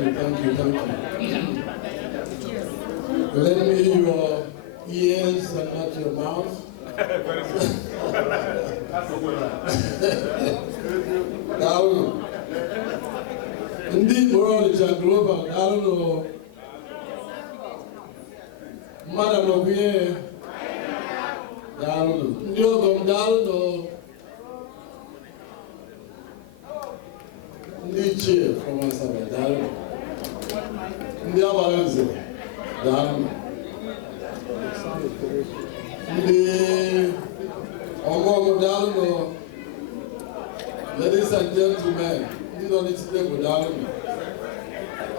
thank you. Lend me your ears and not your mouth. Down. Indeed, we're Onitsha global. Down. Madam Oguye. Down. Ndiogo down. Onitsha from Asaba. Down. Ndiabalanze. Down. Ladies and gentlemen, you don't need to stay without me.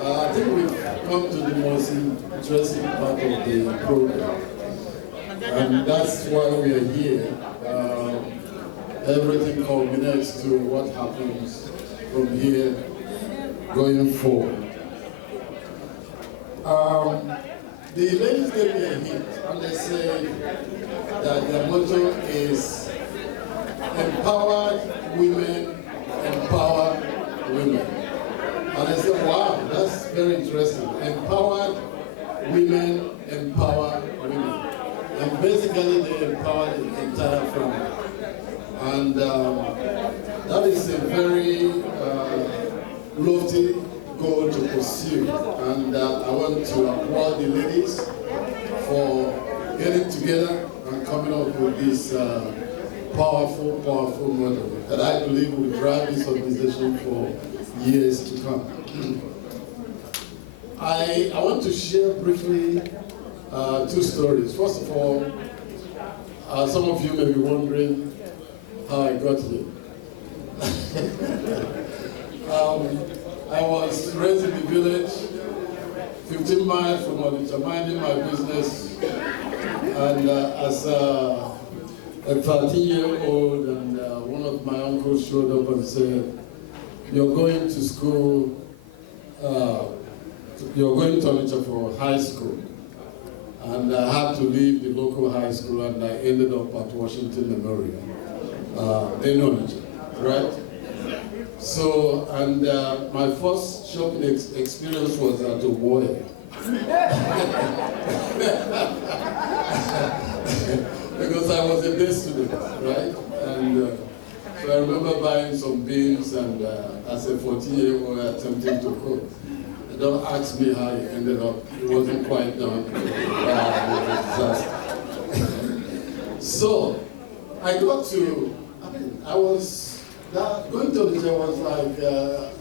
I think we've come to the most interesting part of the program, and that's why we are here. Everything culminates to what happens from here going forward. The ladies gave me a hint, and they said that their motto is empowered women, empower women. And I said, wow, that's very interesting. Empowered women, empower women. And basically they empower the entire family. And that is a very lofty goal to pursue, and I want to applaud the ladies for getting together and coming up with this powerful model that I believe will drive this organization for years to come. I want to share briefly two stories. First of all, some of you may be wondering how I got here. I was raised in the village, 15 miles from Onitsha, minding my business. And as a 13-year-old, and one of my uncles showed up and said, "You're going to school, you're going to Onitsha for high school." And I had to leave the local high school, and I ended up at Washington Memorial. They know Onitsha, right? So, and my first shopping experience was at Oboe. Because I was a day student, right? And so I remember buying some beans, and as a 14-year-old attempting to cook. Don't ask me how it ended up. It wasn't quite done. It was a disaster. So, I got to, going to Onitsha was like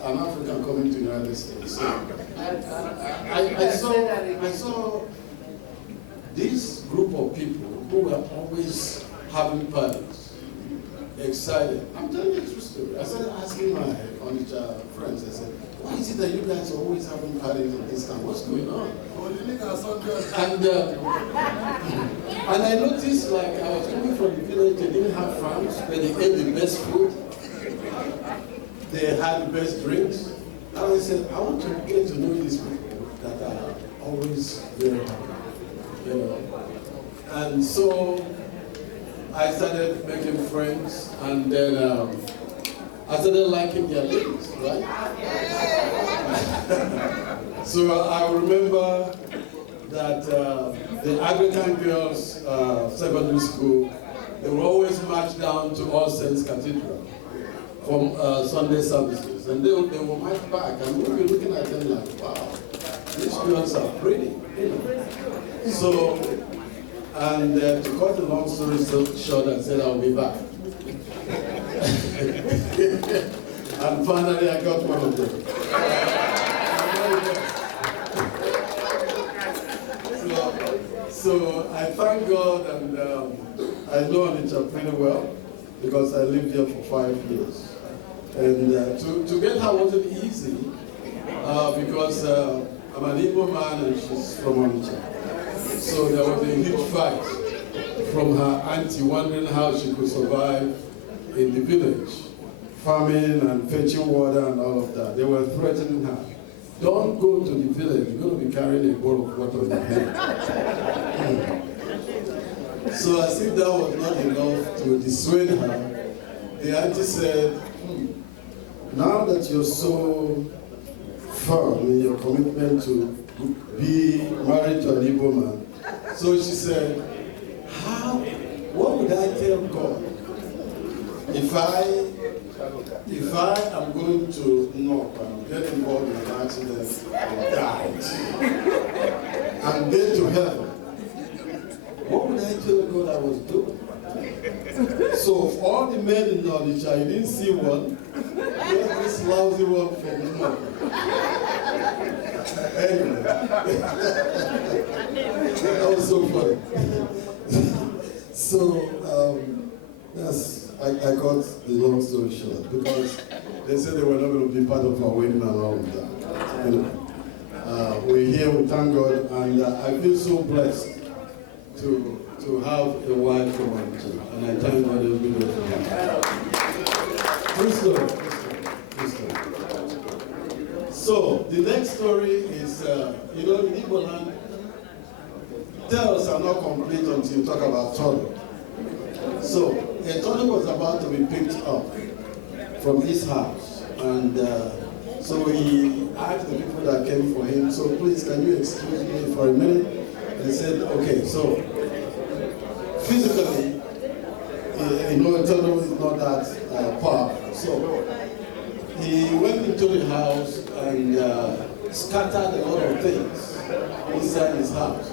an African coming to the United States. So I saw this group of people who were always having parties, excited. I'm telling you a true story. I started asking my Onitsha friends, I said, "Why is it that you guys are always having parties at this time? What's going on?" And I noticed, like, I was coming from the village, they didn't have farms, but they ate the best food. They had the best drinks. And I said, I want to get to know these people that are always very happy, you know. And so I started making friends, and then I started liking their ladies, right? So I remember that the Anglican girls' secondary school, they would always march down to All Saints Cathedral from Sunday services, and they would march back, and we would be looking at them like, wow, these girls are pretty, you know. So, and to cut the long story short, I said I'll be back. And finally I got one of them. So I thank God, and I know Onitsha pretty well because I lived here for 5 years. And to get her wasn't easy because I'm an Igbo man and she's from Onitsha. So there was a huge fight from her auntie wondering how she could survive in the village, farming and fetching water and all of that. They were threatening her. Don't go to the village, you're going to be carrying a bowl of water in your hand. So as if that was not enough to dissuade her, the auntie said, now that you're so firm in your commitment to be married to an Igbo man. So she said, what would I tell God if I am going to knock and get involved in an accident and die and get to heaven? What would I tell God I was doing? So of all the men in Onitsha, you didn't see one. Just this lousy one from the north. Anyway, that was so funny. So I got the long story short because they said they were not going to be part of our wedding and all of that. Anyway, we're here, we thank God, and I feel so blessed to have a wife from Onitsha, and I thank God every day for that. Praise God. So the next story is, in Igbo land, tales are not complete until you talk about Tolo. So a Tolo was about to be picked up from his house, and so he asked the people that came for him, so please can you excuse me for a minute? And he said, okay, so physically, a Tolo is not that powerful. So he went into the house and scattered a lot of things inside his house.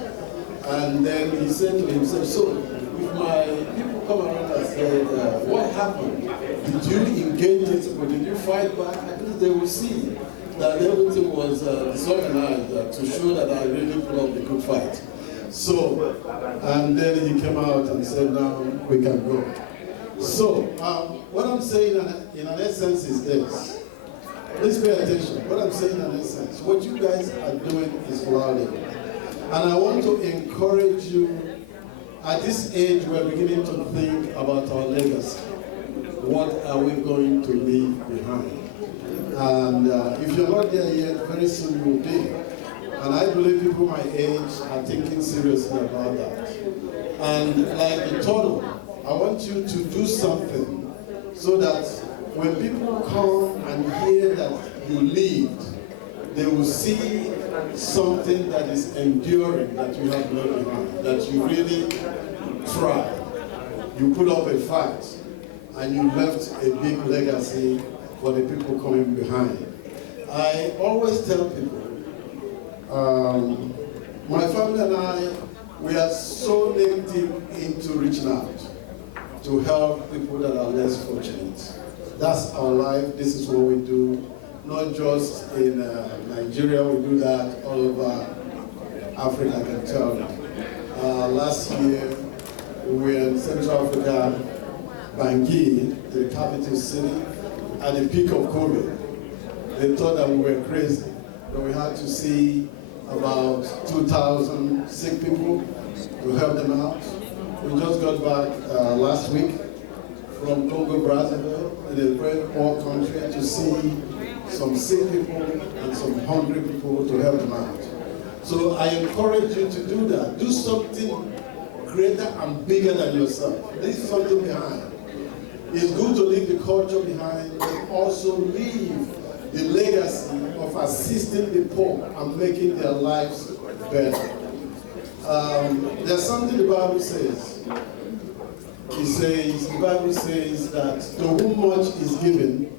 And then he said to himself, so if my people come around and say, what happened? Did you engage these people? Did you fight back? At least they will see that everything was disorganized to show that I really put up a good fight. So, and then he came out and said, now we can go. So, what I'm saying in an essence is this. Please pay attention. What I'm saying in essence, what you guys are doing is laudable. And I want to encourage you, at this age, we're beginning to think about our legacy. What are we going to leave behind? And if you're not there yet, very soon you will be. And I believe people my age are thinking seriously about that. And like the total, I want you to do something so that when people come and hear that you lived, they will see something that is enduring that you have left behind, that you really tried. You put up a fight, and you left a big legacy for the people coming behind. I always tell people, my family and I, we are so deep into reaching out to help people that are less fortunate. That's our life. This is what we do. Not just in Nigeria, we do that all over Africa, I can tell you. Last year, we were in Central Africa, Bangui, the capital city, at the peak of COVID. They thought that we were crazy, but we had to see about 2,000 sick people to help them out. We just got back last week from Congo, Brazzaville, in a very poor country, to see some sick people and some hungry people to help them out. So I encourage you to do that. Do something greater and bigger than yourself. Leave something behind. It's good to leave the culture behind, but also leave the legacy of assisting the poor and making their lives better. There's something the Bible says. The Bible says that to whom much is given,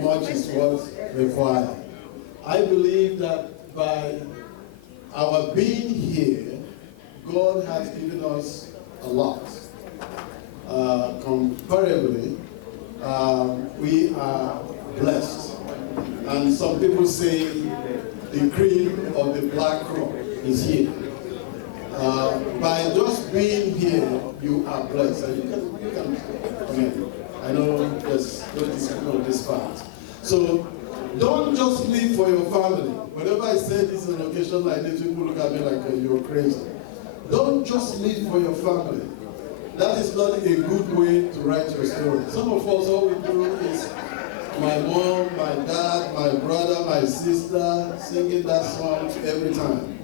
much is what required. I believe that by our being here, God has given us a lot. Comparably, we are blessed. And some people say the cream of the black crop is here. By just being here, you are blessed. And you can I mean, I know there's no discussion on this part. So don't just live for your family. Whenever I say this on occasion like this, people look at me like you're crazy. Don't just live for your family. That is not a good way to write your story. Some of us, all we do is my mom, my dad, my brother, my sister, singing that song every time.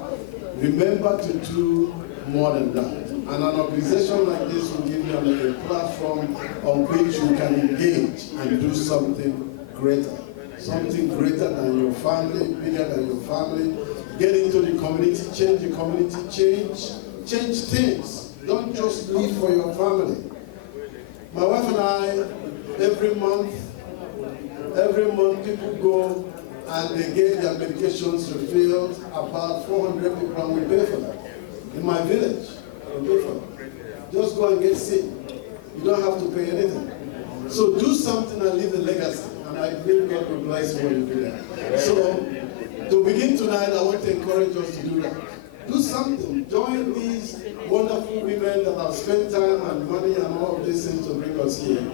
Remember to do more than that. And an organization like this will give you a platform on which you can engage and do something greater. something greater than your family, bigger than your family. Get into the community, change the community, change things. Don't just live for your family. My wife and I, every month people go and they get their medications refilled. About 400 people, and we pay for that. In my village, we pay for that. Just go and get sick. You don't have to pay anything. So do something and leave a legacy. And I believe God will bless you when you do that. So to begin tonight, I want to encourage us to do that. Do something. Join these wonderful women that have spent time and money and all of these things to bring us here,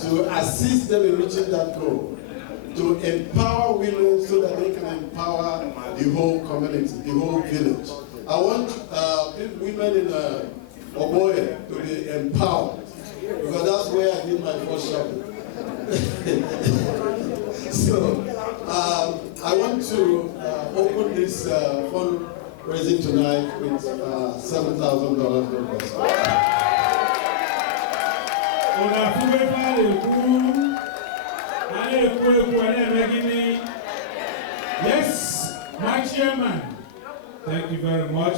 to assist them in reaching that goal, to empower women so that they can empower the whole community, the whole village. I want women in Oboye to be empowered, because that's where I did my first shopping. So I want to open this fundraising tonight with $7,000. Yes, my chairman. Thank you very much.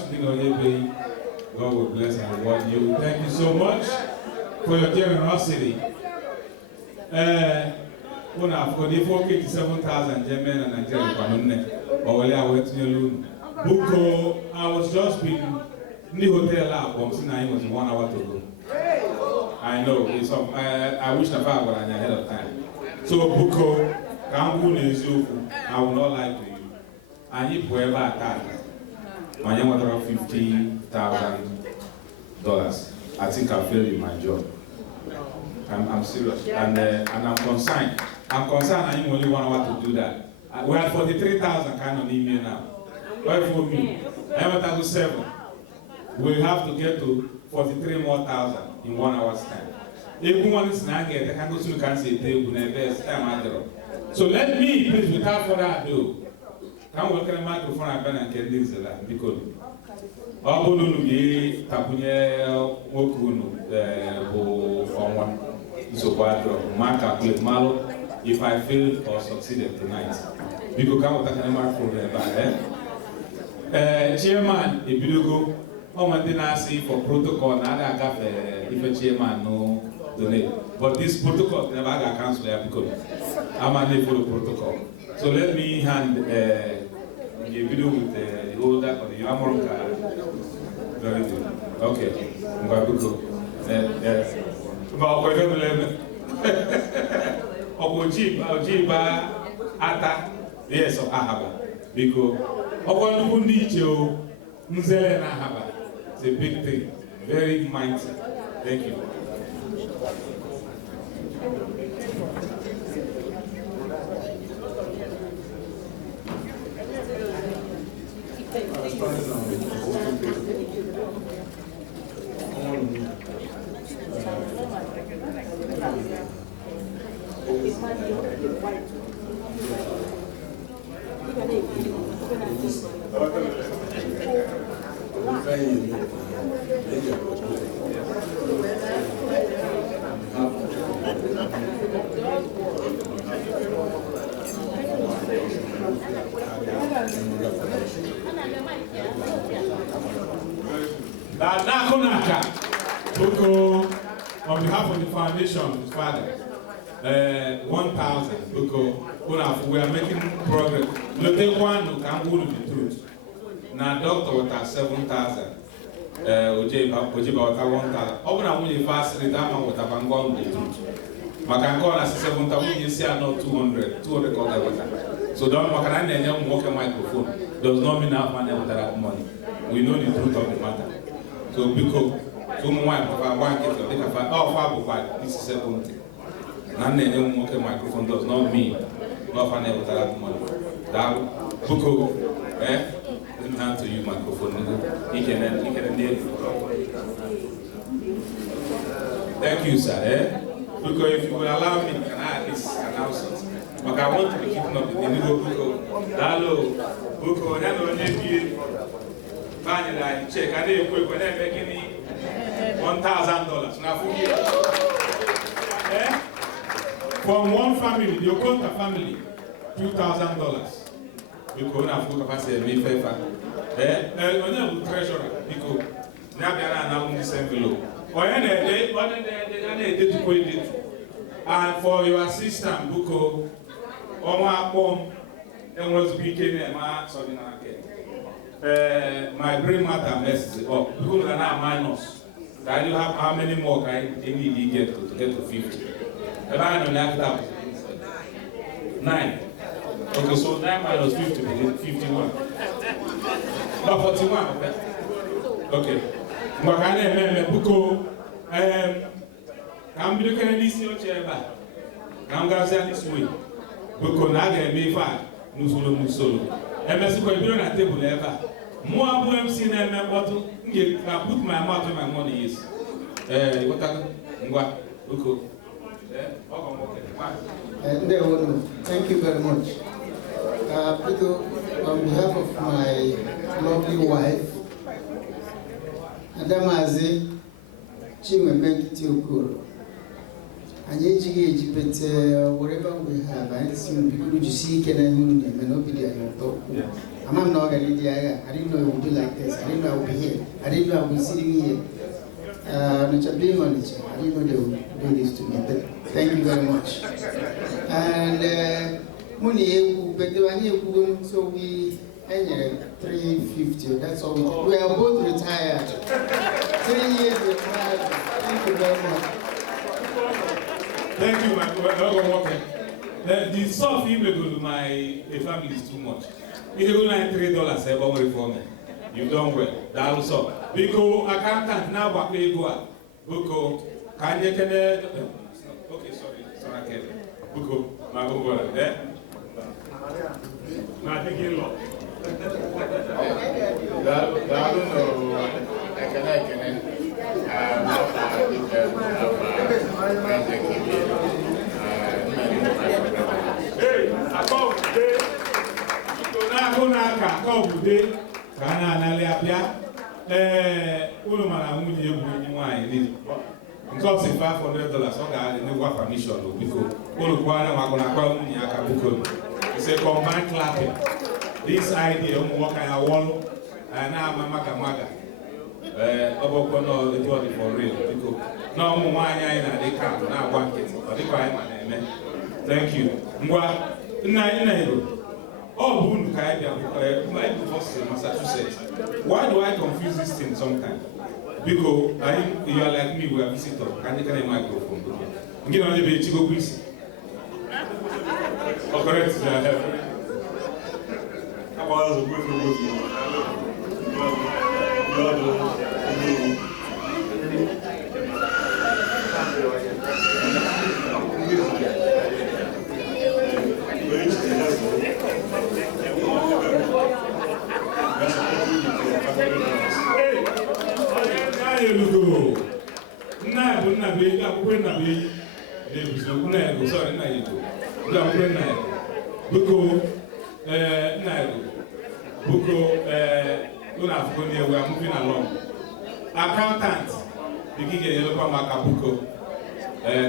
God will bless and reward you. Thank you so much for your generosity. When I've got 487,000 German and Nigerian, Buko, I was just been in the hotel lab. I'm saying I was 1 hour to go. I know. It's I wish I was ahead of time. So Buko, I will not lie to you. I need whoever attack. My young mother $50,000. I think I failed in my job. I'm serious, and I'm concerned. I'm concerned. I only 1 hour to do that. We have 43,000 kind of email now. Why for me? I want to do 7. We have to get to 43 more thousand in 1 hour's time. If we want to snag it, I can go to the country. So let me, please, without further ado, can work the microphone and get this because. Abununu ye tapunye wokunu on one. So mark play malo if I failed or succeeded tonight. Because come with a mark for the chairman, if you go, I didn't see for protocol, now I got if a chairman no donate. But this protocol never got cancelled because I'm a for the protocol. So let me hand the video with the older or the younger card. Very good. Okay. I'm going to go. About whatever level. Ojiba Ata. Yes, or Ahaba. Because Okwanicho Nzele Ahaba. It's a big thing. Very mighty. Thank you. On behalf of the foundation, Father, 1,000 because we are making progress. No take one who can go to the truth. Now doctor was 7,000. Ojiba was 1,000. Open up when you fast retirement with a bango the truth. Makango as 7,000 you see not 200 So don't make an walk a microphone. Does not mean have money with that money. We know the truth of the matter. So because someone one get to take a fight, oh, this is 70. None of them microphone does not mean not funny with that money. That Buko, let me hand to you microphone. He can Thank you, sir. Because if you will allow me, can I at least announce it? But I want to be keeping up with the new Buko. Hello, Buko, hello, nephew. Vanilla, check. I didn't quick when they're making $1,000. Now, for you. From one family, the Okonta family, $2,000 because na full capacity me fefa. Onye bụ treasurer because na bịara na this envelope. Onye na-edetukwa edetu. And for your assistant, Buko, Oma Pom, and was speaking my brain matter messes it up. Because are now minus. Then you have how many more can you get to get to 50? If I don't have that, 9. Okay, so 9 minus 50 is 51. No, 41. Okay. Makane Buko, I'm looking at this chair back. I'm going to say this way. Because now I may find Musolo. And Messi could be on a table ever. More MC than my bottle. I put my mouth where my money is. What thank you very much. On behalf of my lovely wife, Adamazi Ikporo. And whatever we have, I assume people you see can may not be there. I'm not going to I didn't know it would be like this. I didn't know I would be here. I didn't know I would be sitting here. Being Onitsha, I didn't know they would do this to me. But thank you very much. And so we ended 350. That's all. We are both retired. 3 years retired. Thank you very much. Thank you, my brother. The soft email to my family is too much. If you go like $3, I won't reform it. You don't well. That also. Because I can't now back where you go. Because can you okay, sorry, Because my brother there. My thinking law. It's a combined clapping. This idea of working a wall and now Maga. For real. No more they come now one kid. Thank you. Oh, Massachusetts. Why do I confuse this thing sometimes? Because you are like me, we are visitors. Can you get a microphone? Give me a chico please. Correct. How was a good we are moving along. Accountant, the gig yellow Macabuco.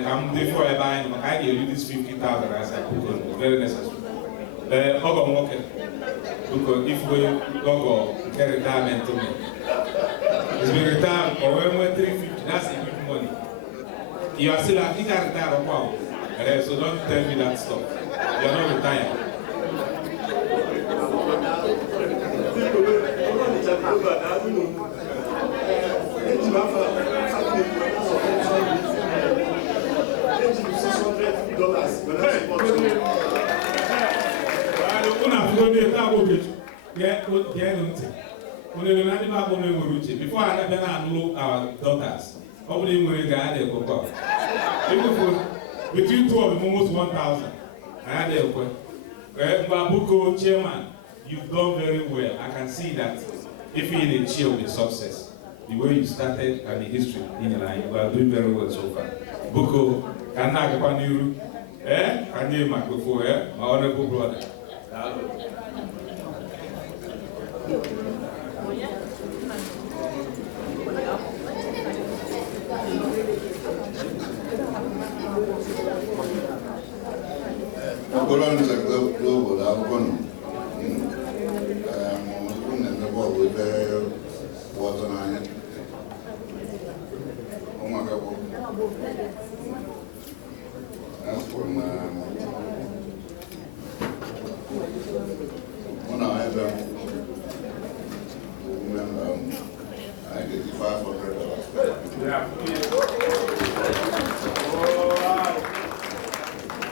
Come before I buy, I give you this 50,000 as I put very necessary. Ogo Walker, because if we go get retirement to me, it's been retired or when we're 350, that's a huge money. You are still at retired or wow. So don't tell me that stuff. You're not retired. Before I unload our daughters, between two of them, almost 1,000. I had a question. Babuko chairman, you've done very well. I can see that if you're in a chair with success, the way you started and the history in your life, you are doing very well so far. Buko, can I get on you? Can you microphone? My honorable brother.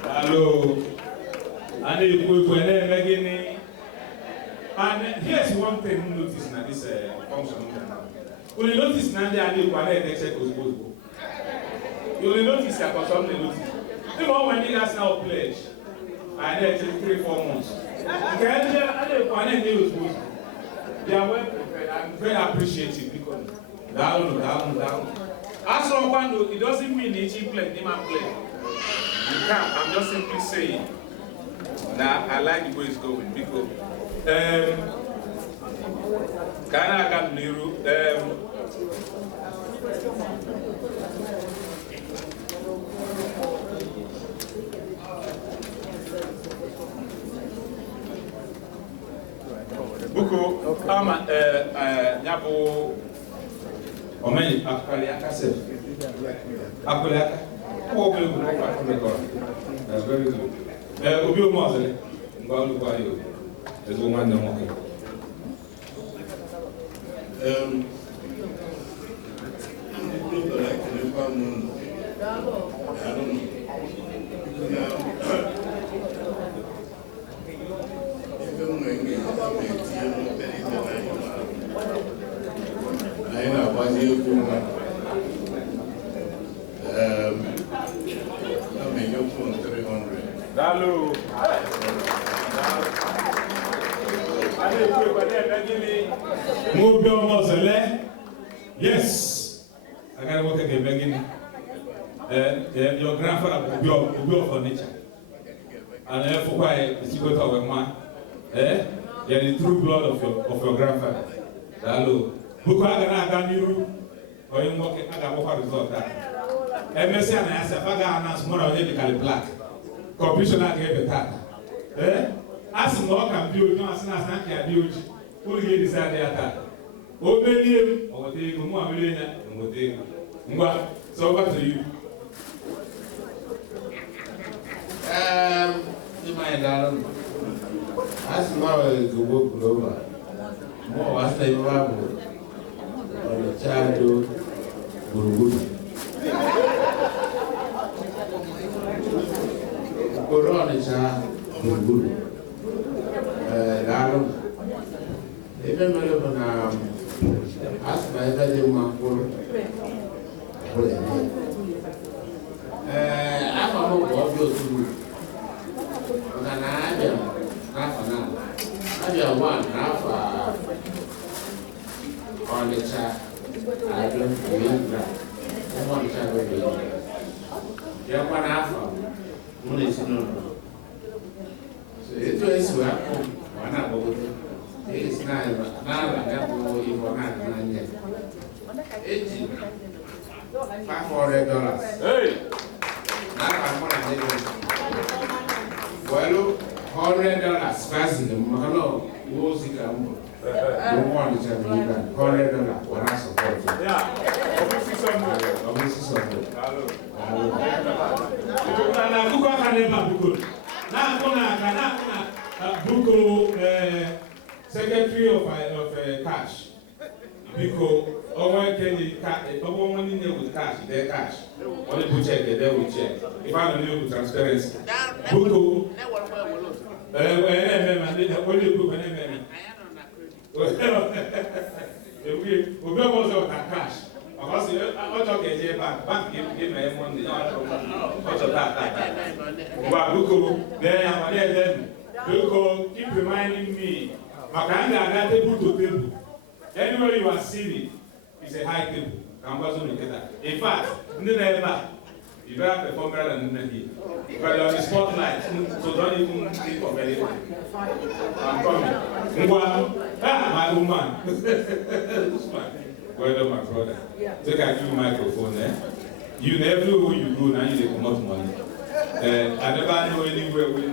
Hello. And here's one thing you notice in this function. When you notice now they are doing you will notice that for some notice. The more when you guys now pledge, I need 3-4 months. They are well prepared. I'm very appreciative because down. As long as it doesn't mean it's pledge, you can't. I'm just simply saying that I like the way it's going because Kana can Niru Buko ama nyapo omeni akaliaka se akaliaka o bele ko record very good obi o mo azele ngwa lu kwa yo ezo man na mo ke Yes, I got to work again. Your grandfather will be of Onitsha. And therefore, why is he going to have a man? You're the true blood of your grandfather. Hello. Buko agana agamiru or you work agawa result that. MSc and I said, Faga announce more of the black. Commissioner gave the tata. As no can build, no as can build. Who here decided that? Obey or what they go more and what they go. So over to you. My darling, as now as the work over, more as they were on the child Guru. Onitsha Guru. Darling, even when as my daddy Mampur, I'm a more obvious rule. I have one half Onitsha. I don't believe that. One child will be. You have one half Onitsha. So it was one about it is now I got to go in for $500. Hey! Now I'm going to take it. Well, $100 fast in Mahalo, music, don't want to have $100 when I support you. Yeah, obviously, Secretary of Cash. Because over money with cash, their cash. Only put check, they will check. If I don't know transparency. Buko. We also have cash. Because I don't get bank give me money. What's that? Buko, then Buko, keep reminding me. Makanga are table to table. Anywhere you are sitting, it's a high table. In fact, you better perform better than here. But on the spotlight, so don't even think of anything. I'm coming. My woman. This man. Well done, my brother. Take a new microphone, eh? You never know who you go, now you come out money. I never know anywhere when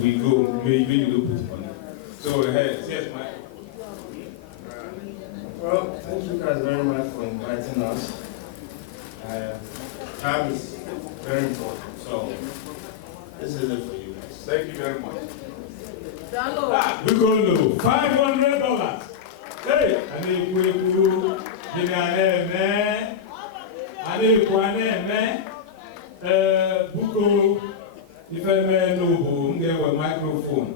we go, when you don't put money. So, yes, Mike. Well, thank you guys very much for inviting us. Time is very important, so this is it for you guys. Thank you very much. We go to $500. Hey, I need to Buko, if I may know, get a microphone.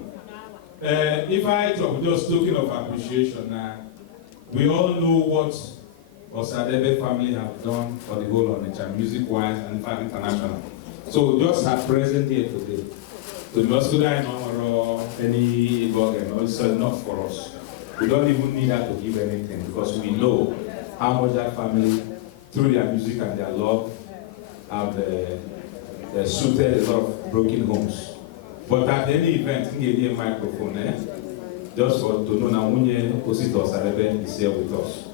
If I talk just talking of appreciation now, we all know what Osadebe family have done for the whole Onitsha, music-wise and in fact international. So just have present here today. To Moscow or any organ, also enough for us. We don't even need her to give anything because we know how much that family, through their music and their love, have suited a lot of broken homes. But at any event, we need a microphone, just for to know now when you opposite us, is here with us.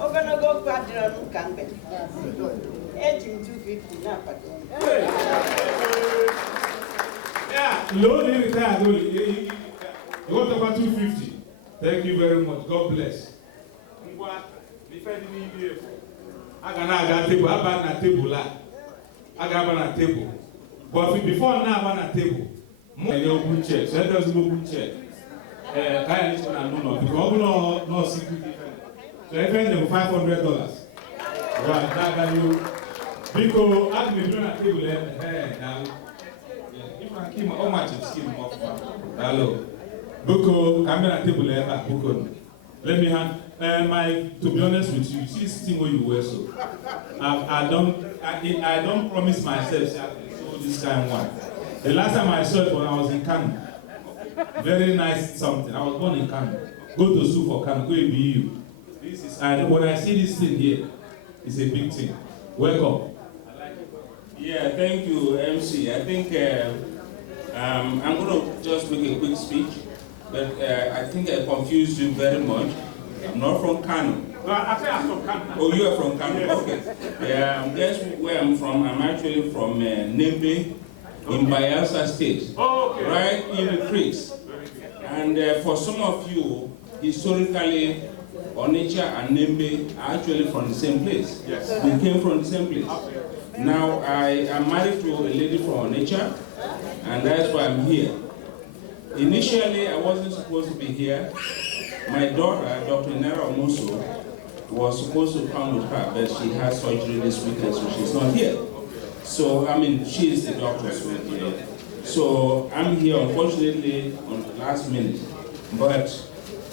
Ogologo kwadron kambe. Eji 250 na patu. Yeah, low retire. You want about 250? Thank you very much. God bless. I got table. I got a table. I got a table. But before now, I got a table. More than your check. So that doesn't go check. Kind of no because no secret. So I pay them $500. Right, that you because I've been doing a table now. If I keep how much is scheme of hello. Because I'm gonna table because let me hand to be honest with you, see this thing where you wear so. I don't promise myself so this kind of one. The last time I saw it when I was in Kano. Very nice something. I was born in Kano. Go to school for Kano, go ABU. This is, and when I see this thing here, it's a big thing. Welcome. I like it. Yeah, thank you, MC. I think I'm going to just make a quick speech, but I think I confused you very much. I'm not from Kano. No, I say I'm from Kano. Oh, you are from Kano? Yes. Okay. Yeah, guess where I'm from? I'm actually from Nembe in Bayelsa State. Oh, okay. Right in the creeks. And for some of you, historically, Onitsha and Nembe are actually from the same place. Yes. We came from the same place. Now, I am married to a lady from Onitsha, and that's why I'm here. Initially, I wasn't supposed to be here. My daughter, Dr. Nera Muso, was supposed to come with her, but she had surgery this weekend, so she's not here. So, I mean, she is the doctor's with here. So, I'm here, unfortunately, on the last minute. But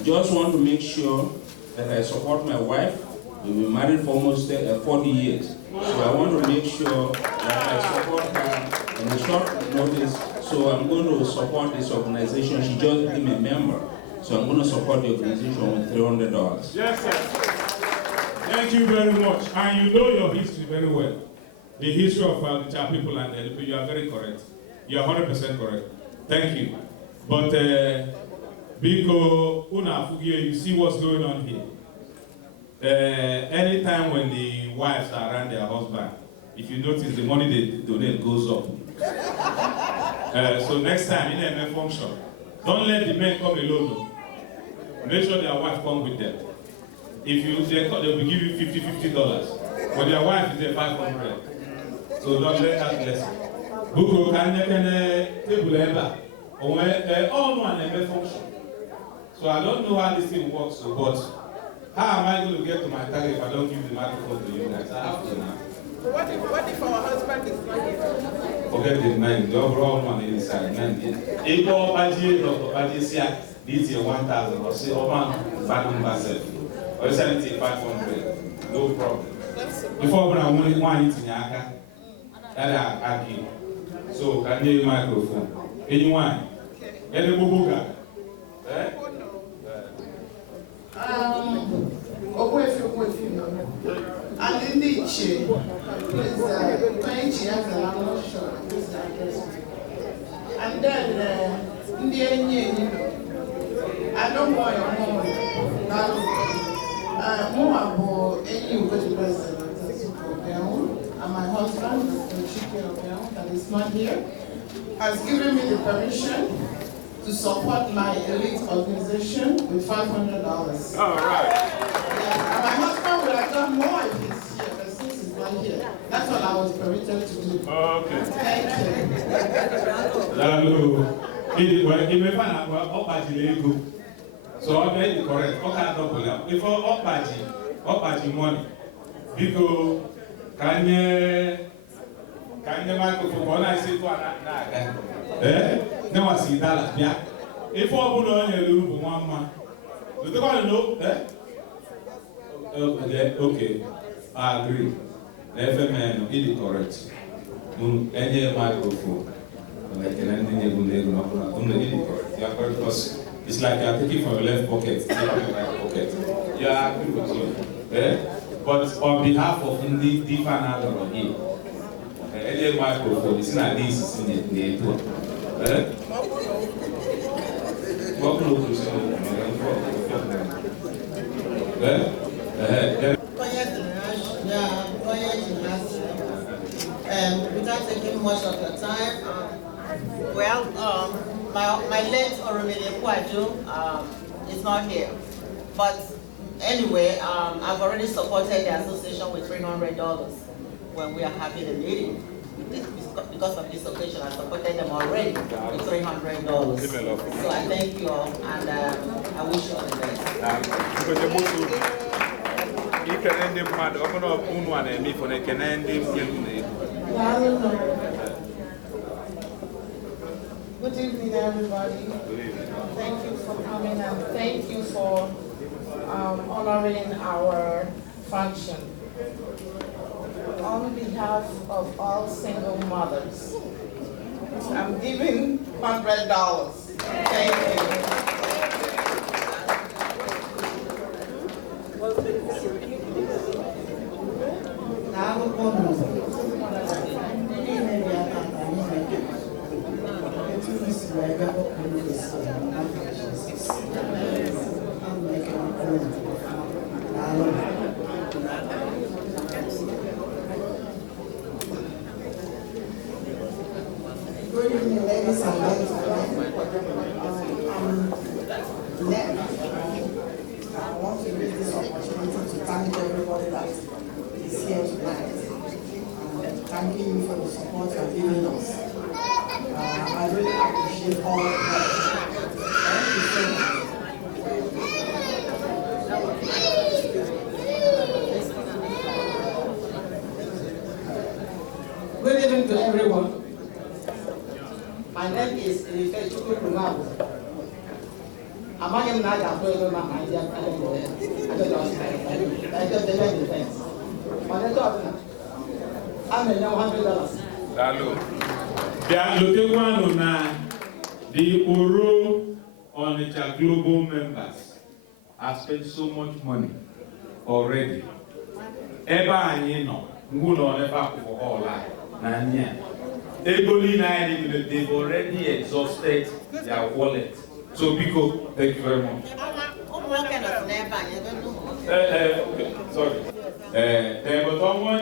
just want to make sure that I support my wife. We've been married for almost 40 years. So I want to make sure that I support her in a short notice. So I'm going to support this organization. She just became a member. So I'm going to support the organization with $300. Yes, sir. Thank you very much. And you know your history very well. The history of the people and the people. You are very correct. You are 100% correct. Thank you. But because you see what's going on here. Anytime when the wives are around their husband, if you notice the money they donate goes up. So next time in a function, don't let the men come alone. Make sure their wife come with them. If you they'll be give you $50. But their wife is there $500. So don't let that lesson. Buko can table ever. All one and function. So I don't know how this thing works, but how am I going to get to my target if I don't give the microphone to you guys? I have to now. What if our husband is not here? Forget the man, the overall money inside. Ikporo budget, Dr. Budget, this year 1,000 or say, open back myself. Or 500. No problem. Before when I wanted one in Yaka, that I argue. So, can you microphone? Anyone? Any bubuga? And in the chain, please, 20 years and I'm not sure. And then, in the end, I don't want your money. And my husband, that is not here, has given me the permission to support my elite organization with $500. All right. Yeah, and my husband would have done more if he's here, but since he's not here, that's what I was permitted to do. Okay. Thank you. So I'm very correct. Okay, before Opaji money, because can you microphone? I say to no, I see that. Yeah. If all put on your room for 1 month, you don't know, okay, I agree. FMN is correct. Any microphone, like an ending, because it's like you're taking from your left pocket, taking from your right pocket. Yeah, I agree with you. But on behalf of the different here, any microphone, it's not this, it's in the without taking much of your time, my late Oromile Kwaju is not here. But anyway, I've already supported the association with $300 when we are having a meeting. Because of this occasion, I supported them already with $300. So I thank you all, and I wish you all the best. Good evening, everybody. Thank you for coming, and thank you for honoring our function. On behalf of all single mothers, I'm giving $100. Thank you. Good evening, ladies and gentlemen. I want to use this opportunity to thank everybody that is here tonight. Thanking you for the support you're giving us. I really appreciate all of that. Thank you so much. Good evening to everyone. My name is Ikporo. I'm not going to my idea. I don't know. I just defense. I'm $100. The Ikporo Onitsha global members have spent so much money already. They've already exhausted their wallet. So, Biko, thank you very much. Sorry. But someone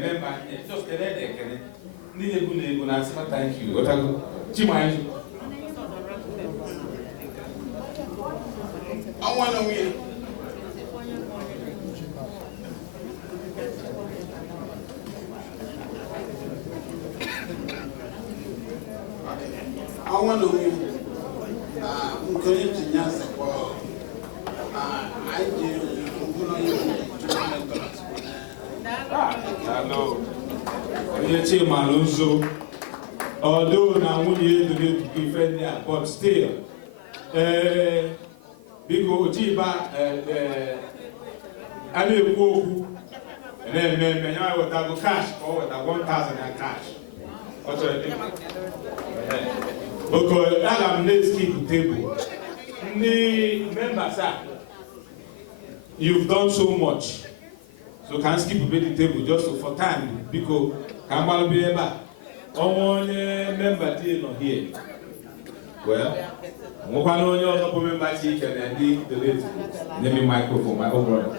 member just thank you. I want to win. I want to win. I'm going to Nyasa. I do. Hello. Although now we need to defend that, but still, because Chiba, I will go and then I will have cash or 1,000 and cash. What's your thing? Because I'm let's keep the table. The members are, you've done so much. So can skip a bit the table just for time because can be able. One member still not here. Well, Mokwana onye ọzọ bụ member Chike na ndị donate. Give me microphone, my own brother.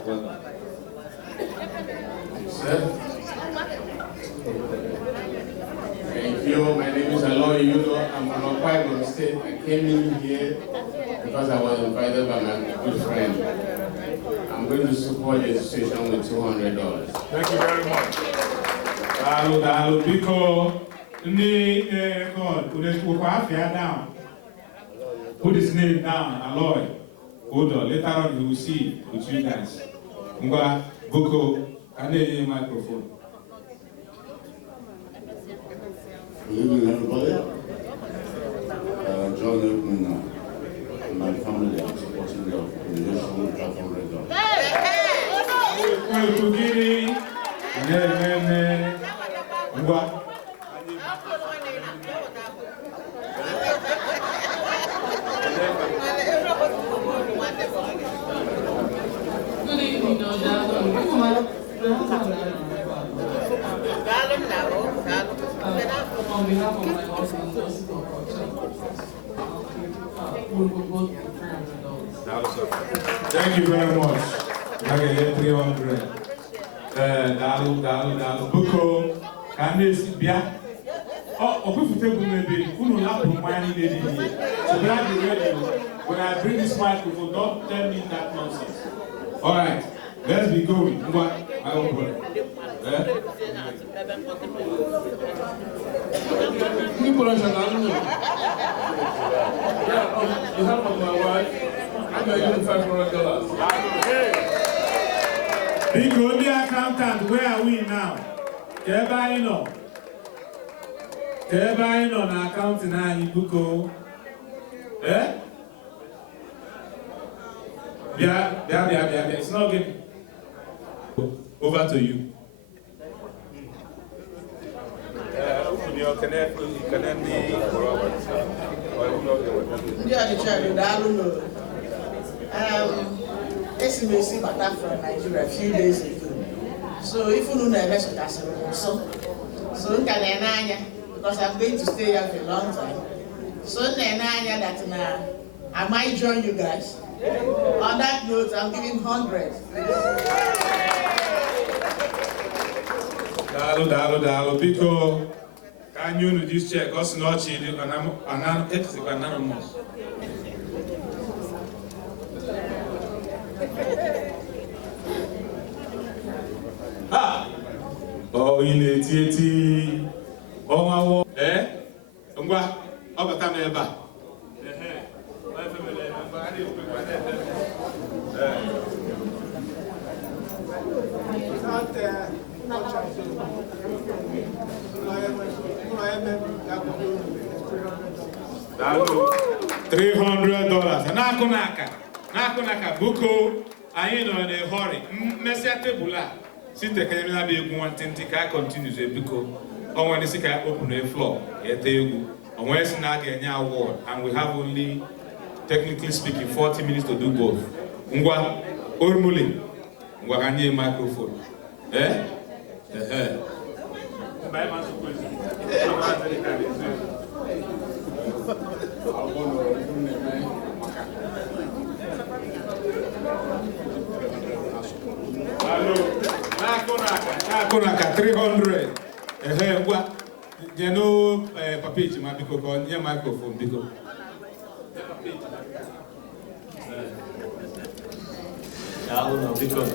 Thank you. My name is Aloy Yudo. I'm from Ikporo State. I came in here because I was invited by my good friend. I'm going to support the association with $200. Thank you very much. Hello, because God, put down. Put his name down, Aloy. Hold on. Later on, you will see with you guys. Ngwa, Boko, and the microphone. Good evening, everybody. John Newton and my family are supporting the organization with $500. Good evening, on behalf of my husband, we will go to $300. Thank you very much. I get 300. Dalu. Boko, can this be? Oh, maybe. So when I bring this microphone, don't tell me that nonsense. All right, let's be going. My own brother. On behalf of my wife, I'm going to give $500. Big only accountant, where are we now? Everybody know na accounting na Ibuko. Yeah. It's not good. Over to you. Esi back from Nigeria a few days ago. So if you know the so because I'm going to stay here for a long time. So that I might join you guys. On that note, I'm giving 100. Dalo, because can you just check us not cheating and I'm anonymous. Oh, in the TT. Oh, my word. Ngwa, ọbata m ebe a. $300. N'akụnaka, Boko, anyị nọ in a hurry. Mesịa tebụl a, site ka anyị na-abịa egwu nwantịntị ka a continue Biko. I want to see can open a floor. And award, and we have only, technically speaking, 40 minutes to do both. Ngwa Ormuli, Ngwa Kanye microphone. Nakonaka 300. What? You know, Papich, my because on your microphone, because. Because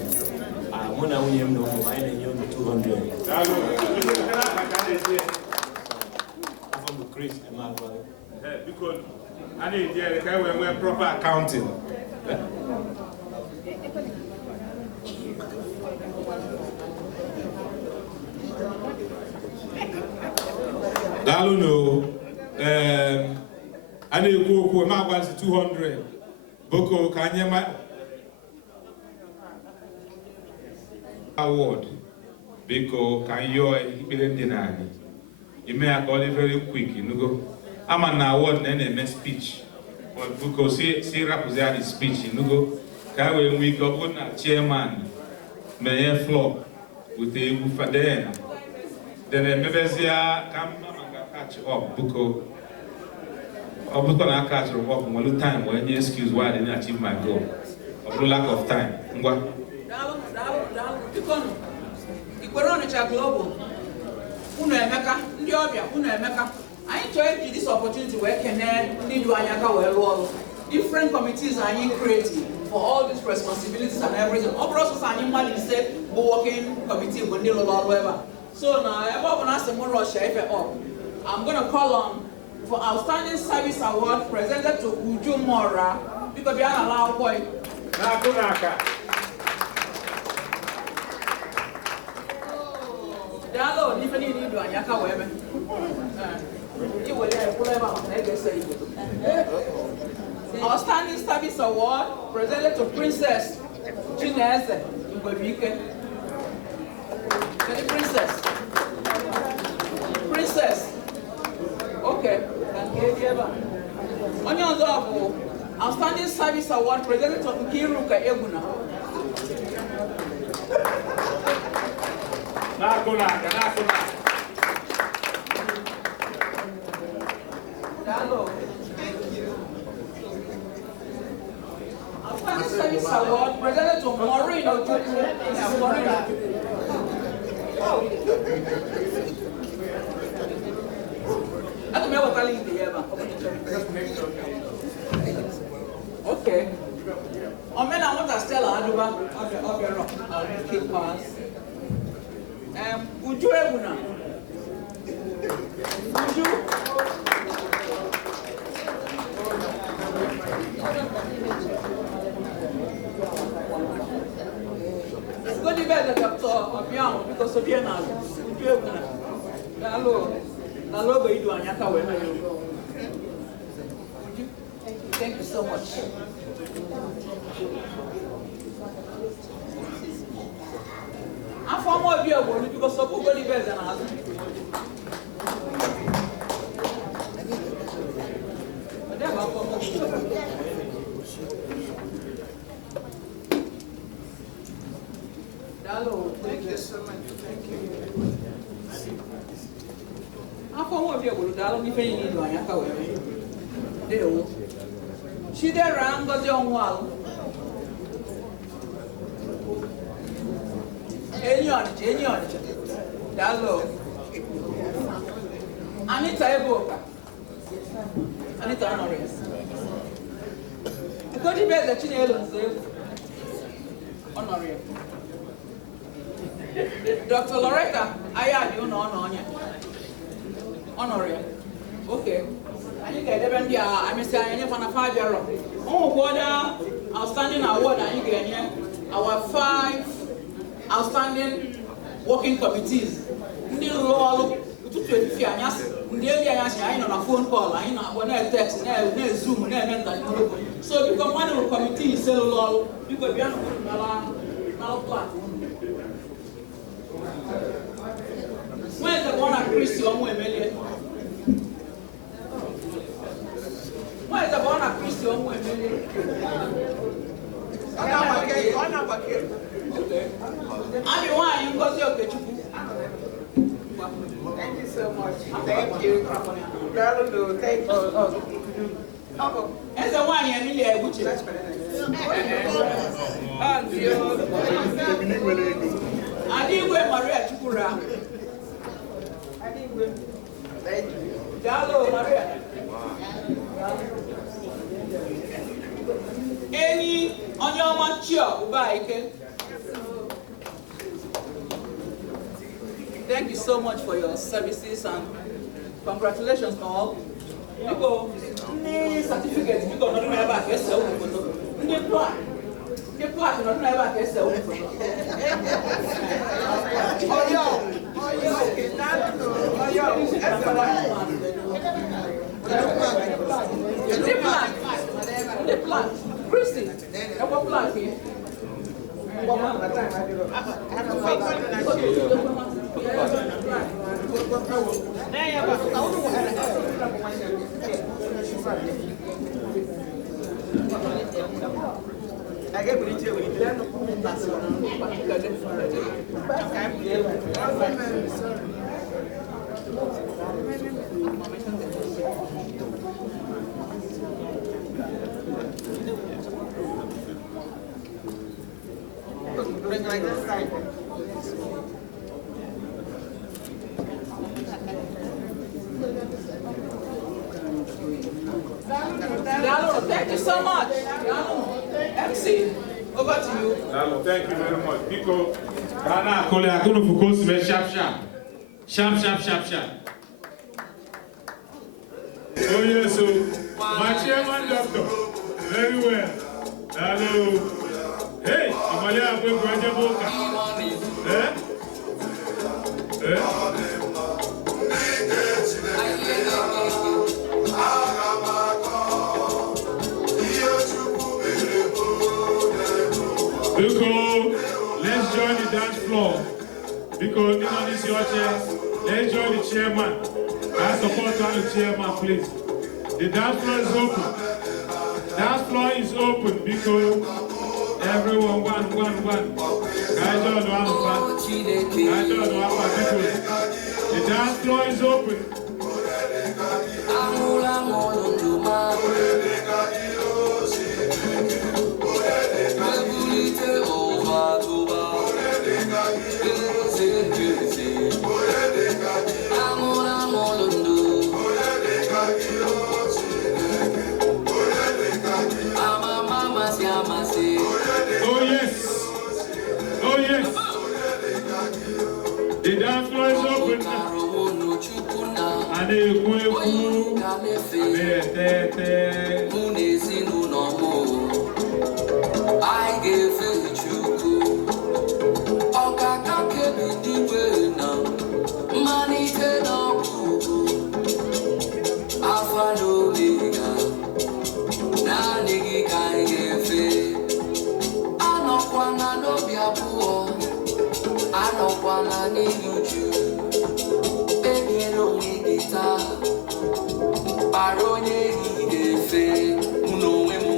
I'm going to win no more, I need 200. From the Chris and my brother. Because I need we're proper accounting. Dalu no, I need to go my was 200. Boko Kanyama award. Biko Kanyo Dinani. You may call it very quick, you know. I'm an award and a speech. But Boko see represent his speech, you know. Can we go on a chairman, mayor floor with the Bufadena. Then maybe come catch up, Boko. I'm not gonna catch your work one time when you excuse why I didn't achieve my goal. Of the lack of time. Ikporo Onitsha Global. Unu Emeka, ndị ọbịa, unu Emeka. Anyị chọrọ iji this opportunity wee kene ndị du anyị aka wee rụọ ọrụ. Different committees anyị creating for all these responsibilities and everything. Ọ bụrụ ọsọsọ anyị mmadụ ise bụ working committee bụ ndị rụrụ ọrụ ebe a. So na ebe ọ bụ na asị m rush ife up, I'm going to call on for Outstanding Service Award presented to Uju Mora because we are allowed boy. Dalo, if any need to Anyaka women. You will have Outstanding Service Award presented to Princess Chinese Mbobike. Princess. Okay. On your top, Outstanding Service Award presented to Nkiruka Eguna. Outstanding Service Award presented to Maureen Ojuku. Okay. On men, I want to tell Aduba of your rock. I'll keep pass. Would you ever know? Would you? It's going to be better, Doctor, of young because of your knowledge. Would you ever know? Hello. Hello, you do Anyaka women. Thank you so much. I'm from more people because of who go the best than us. Thank you so much. Thank you. I'm from more people that don't even need to Anyaka women. They will. She did around the young wall. Any on it. That's all. Anita Eboka. Anita Honoris. The country bears the Chinese Honoris. Dr. Loretta, I had you know Honoris. Okay. I think I'm saying I'm 5 years old. Oh, what outstanding award are you getting? Our 5 outstanding working committees. Ndi all to 20 anyas. Ndi anyas I on a phone call, I know when I text, na Zoom, na mental. So because one of the committee is all because we are not platform. Where's the one at Christian women? Why is the one at Christian women? Okay. I'm the one you got your Thank you so much. Thank you. Thank you. And the one you really are good. I didn't wear Maria Chukura. Thank you. Hello, Maria. Any on your mature bike. Thank you so much for your services and congratulations to all. Because the certificates you don't know about yourself. The plaque you don't know about yourself. The plaque. Christy, what plaque here? like this side. Thank you so much. MC, over to you. Thank you very much. Because Ghana, Kole, I'm going to focus very sharp. Oh yes, so my chairman doctor, very well. Hello. Hey, Amalia, I'm going to Boka. Because let's join the dance floor. Because this one is your chair. Let's join the chairman. I support the chairman, please. The dance floor is open. Dance floor is open because everyone one. I don't know how people. The dance floor is open. Oh yes. The dance floor is open. And they go I gave it you. Okaka kebi diwe na money ten up. Afano liga na nigi kai gefe. Anokwana no biabuo. Anokwana ni yuju. Baby no ngita. Baronye gefe. Uno wemu.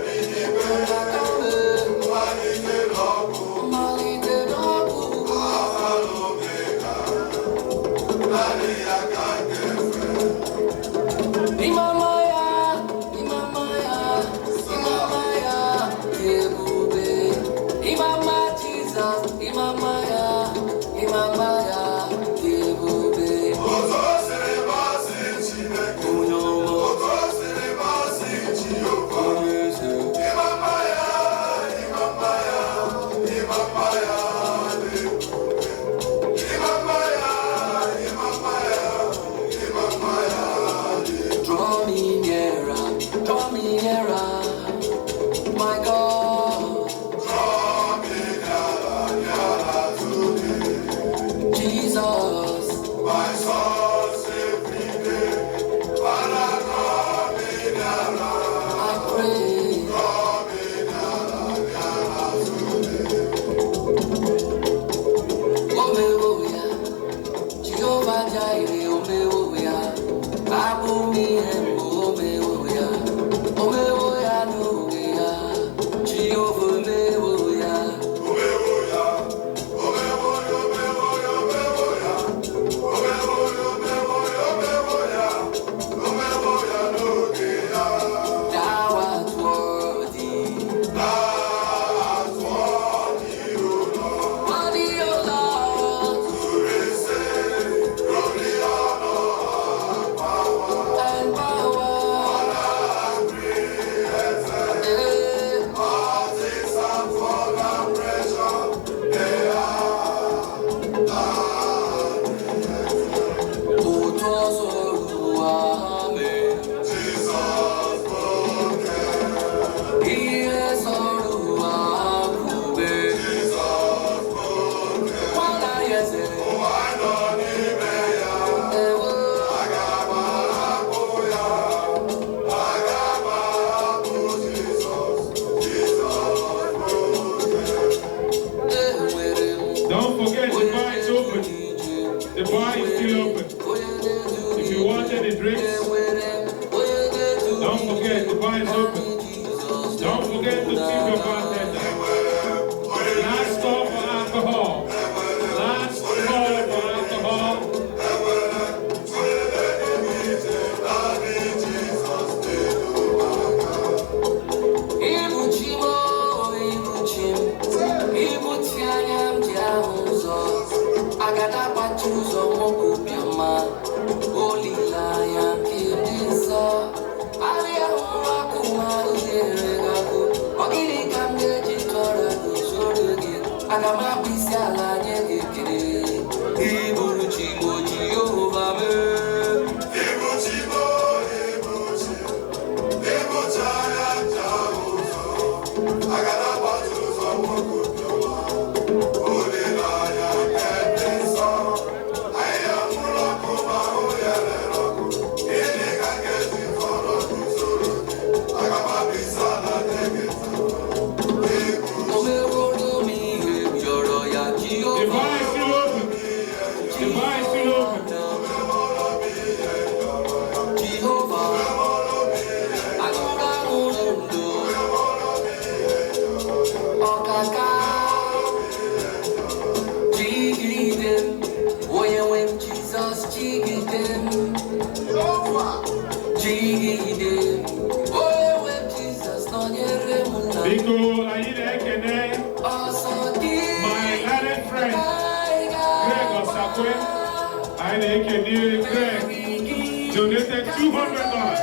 Okay. Don't forget, the bar is open. Don't forget to tip your bartender. Last call for alcohol. Last call for alcohol. Donated $200.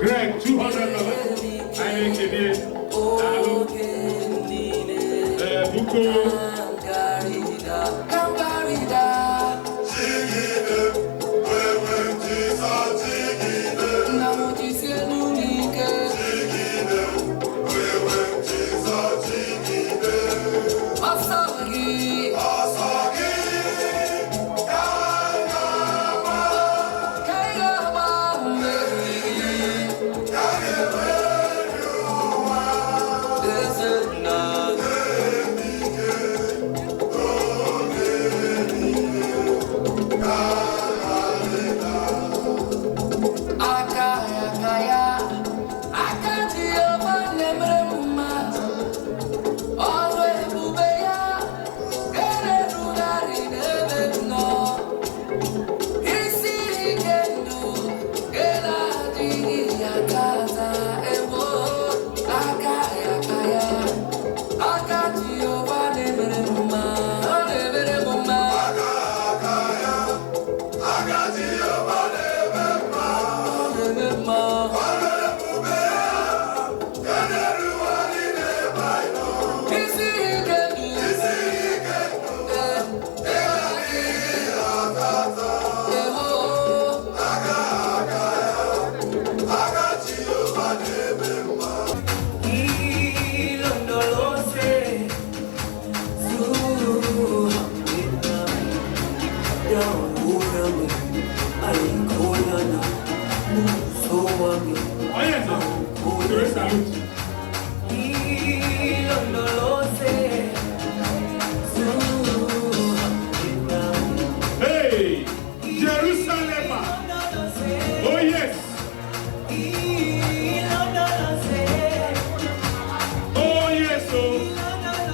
Greg, $200. I ain't kidding. Buko. Hey, Jerusalem. Oh yes. Oh yes, oh.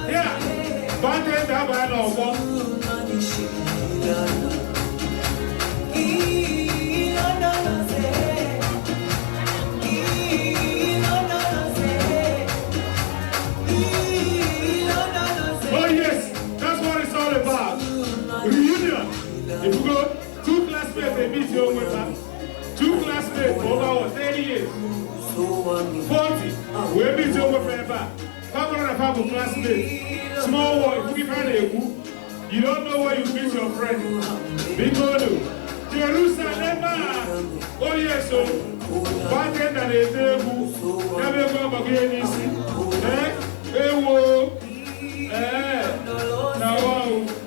Yeah. Bandit have an offer. Oh yes, that's what it's all about. Reunion. If you go, two classmates, they meet your way back. Two classmates for over 30 years. 40. We meet your way back. 505 classmates. Small one, if you can't you don't know where you meet your friend. Big Olu. Jerusalem. Oh yes, so. Bartender they table. Never go back here, easy. Eh? Hey, whoa. Eh? Now, wow.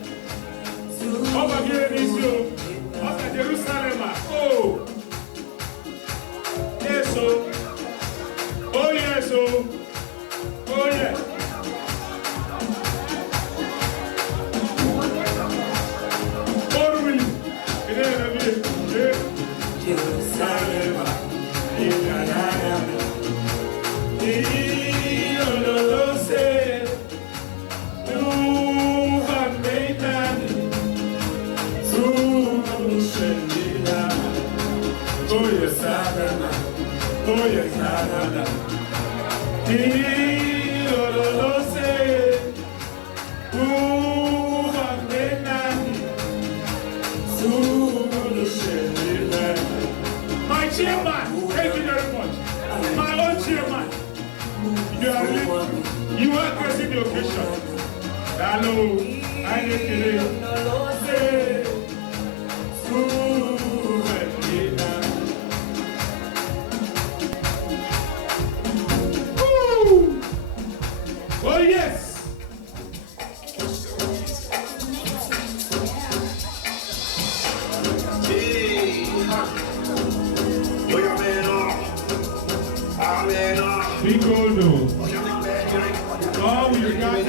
Over here, easy. What's Jerusalem? Oh. Yes, so. Oh yes, so. Oh yeah. Oh really? Jerusalem. yes, oh yes, my chairman, thank you very much. My own chairman, you are gracing the occasion. Hello, I need to oh yes! Big old no. All we got tonight,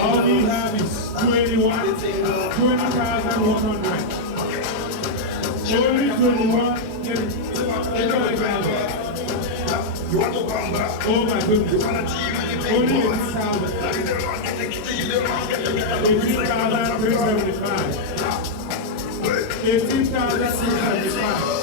all we have is 20,100. Only 21. Oh my goodness. Only 18,375. 18,375.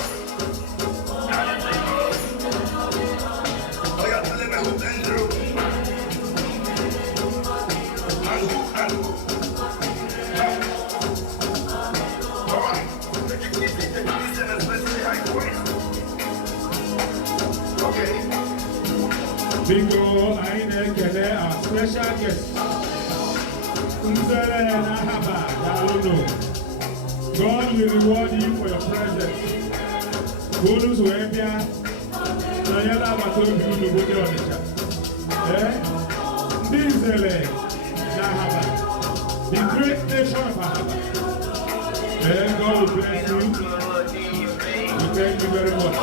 Bingo, I need to our special guest. God will reward you for your presence. Bonus will be a the great nation of Ahaba. God will bless you. We thank you very much.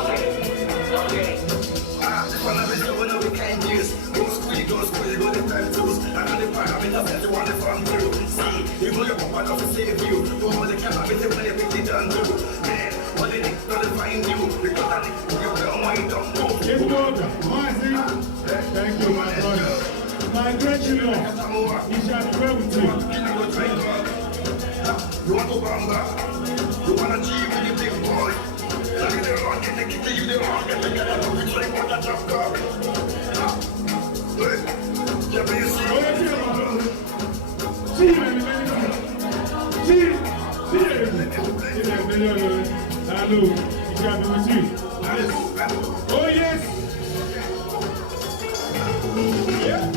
Thank you, my brother. My great children, he shall be well with you. You want to bamba? You want to achieve with the big boy? Look at the rock and the kitty, you the rock and the guy that looks like what that's up car. Hello, you shall be with you. Oh yes. Yeah.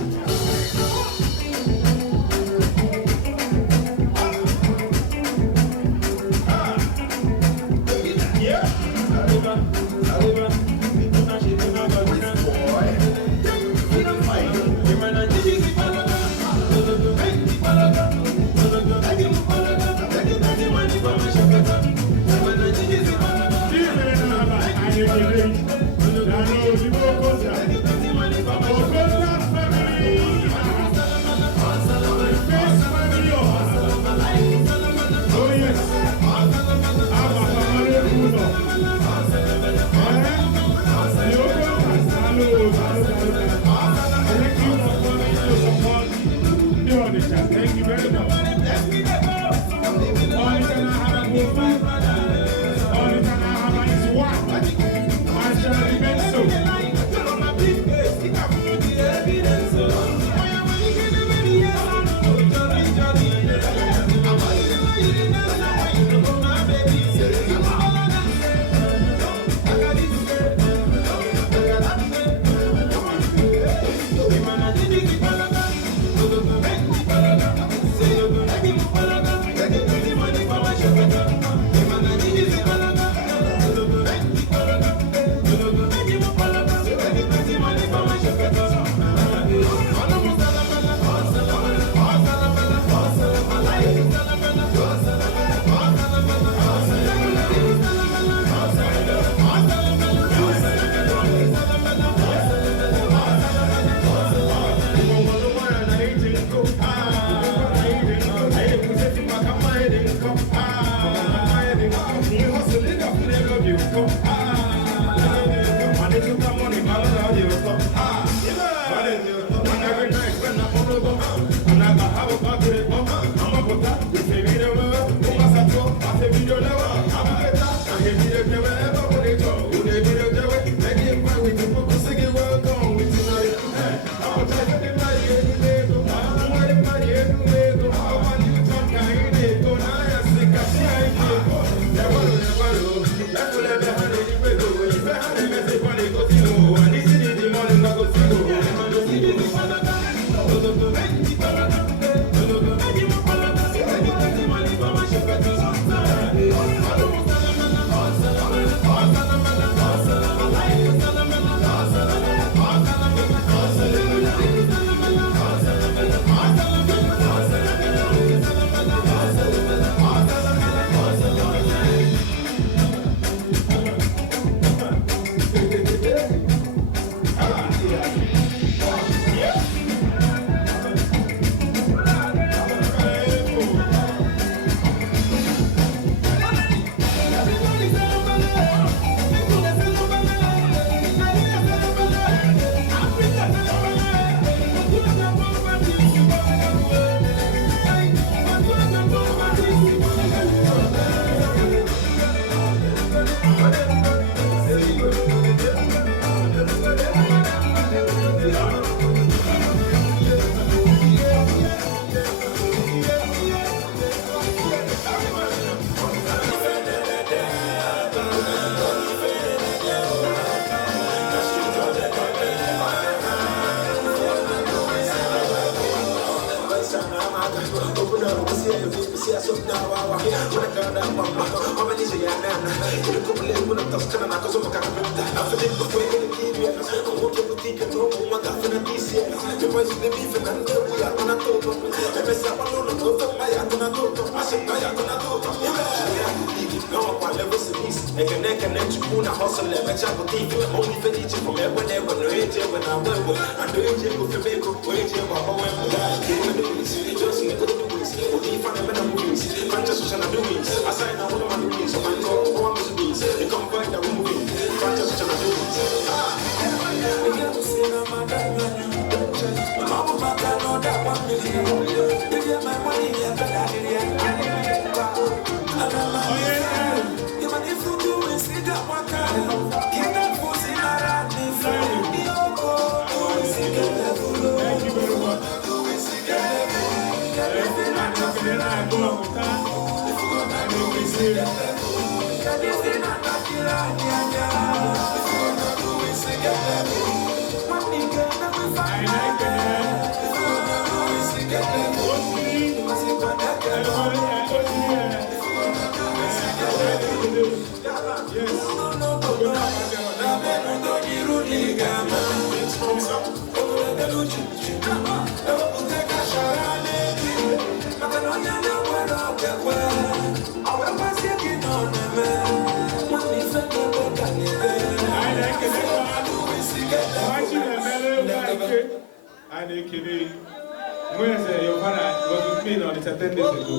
Your father was with me on Onitsha 10 days ago.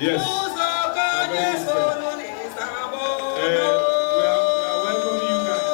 Yes. We are welcoming you guys.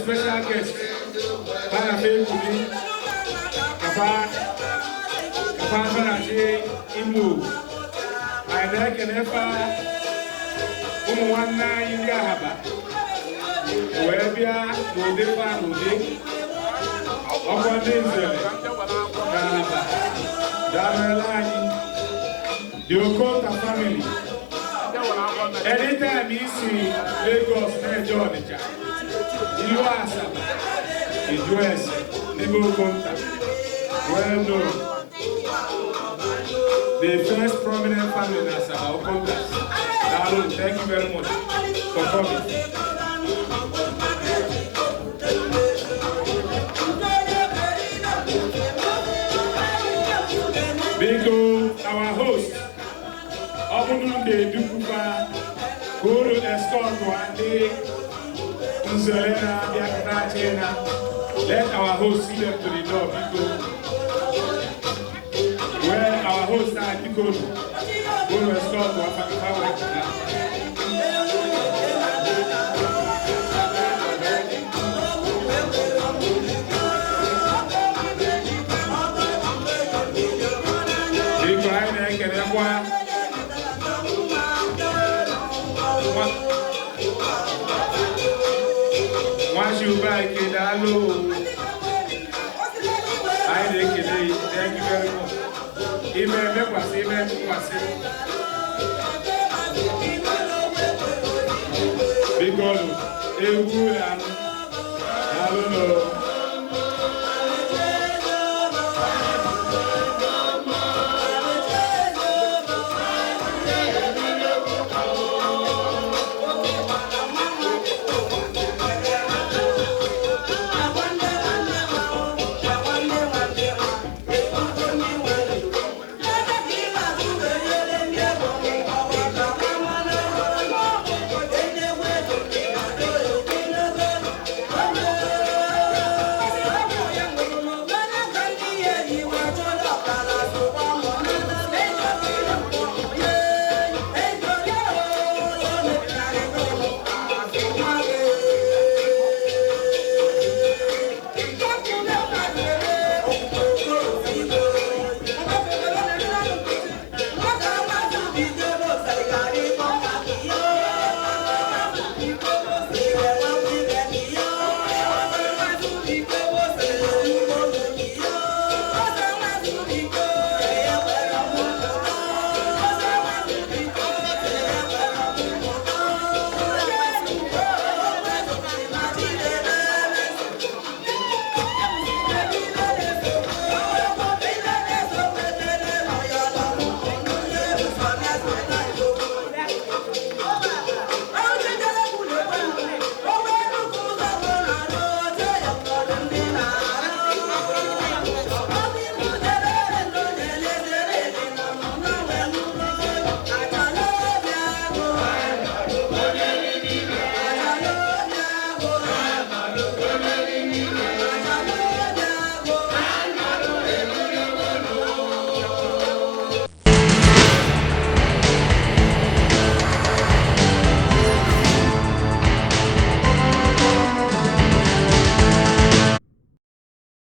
Special guest, the Okota family. Anytime you see Lagos, Onitsha, you are the US, Nibo Konta, well known. The first prominent family in our Kontas. Thank you very much for coming. Bingo, our host, Obununde Dukupa, Guru Escort Wande, Unzelena, Biakatachena. Let our host see them to the door, Bingo. Where our host are Ikporo, Guru Escort Wande. What? back in hello. I thank you very much. Because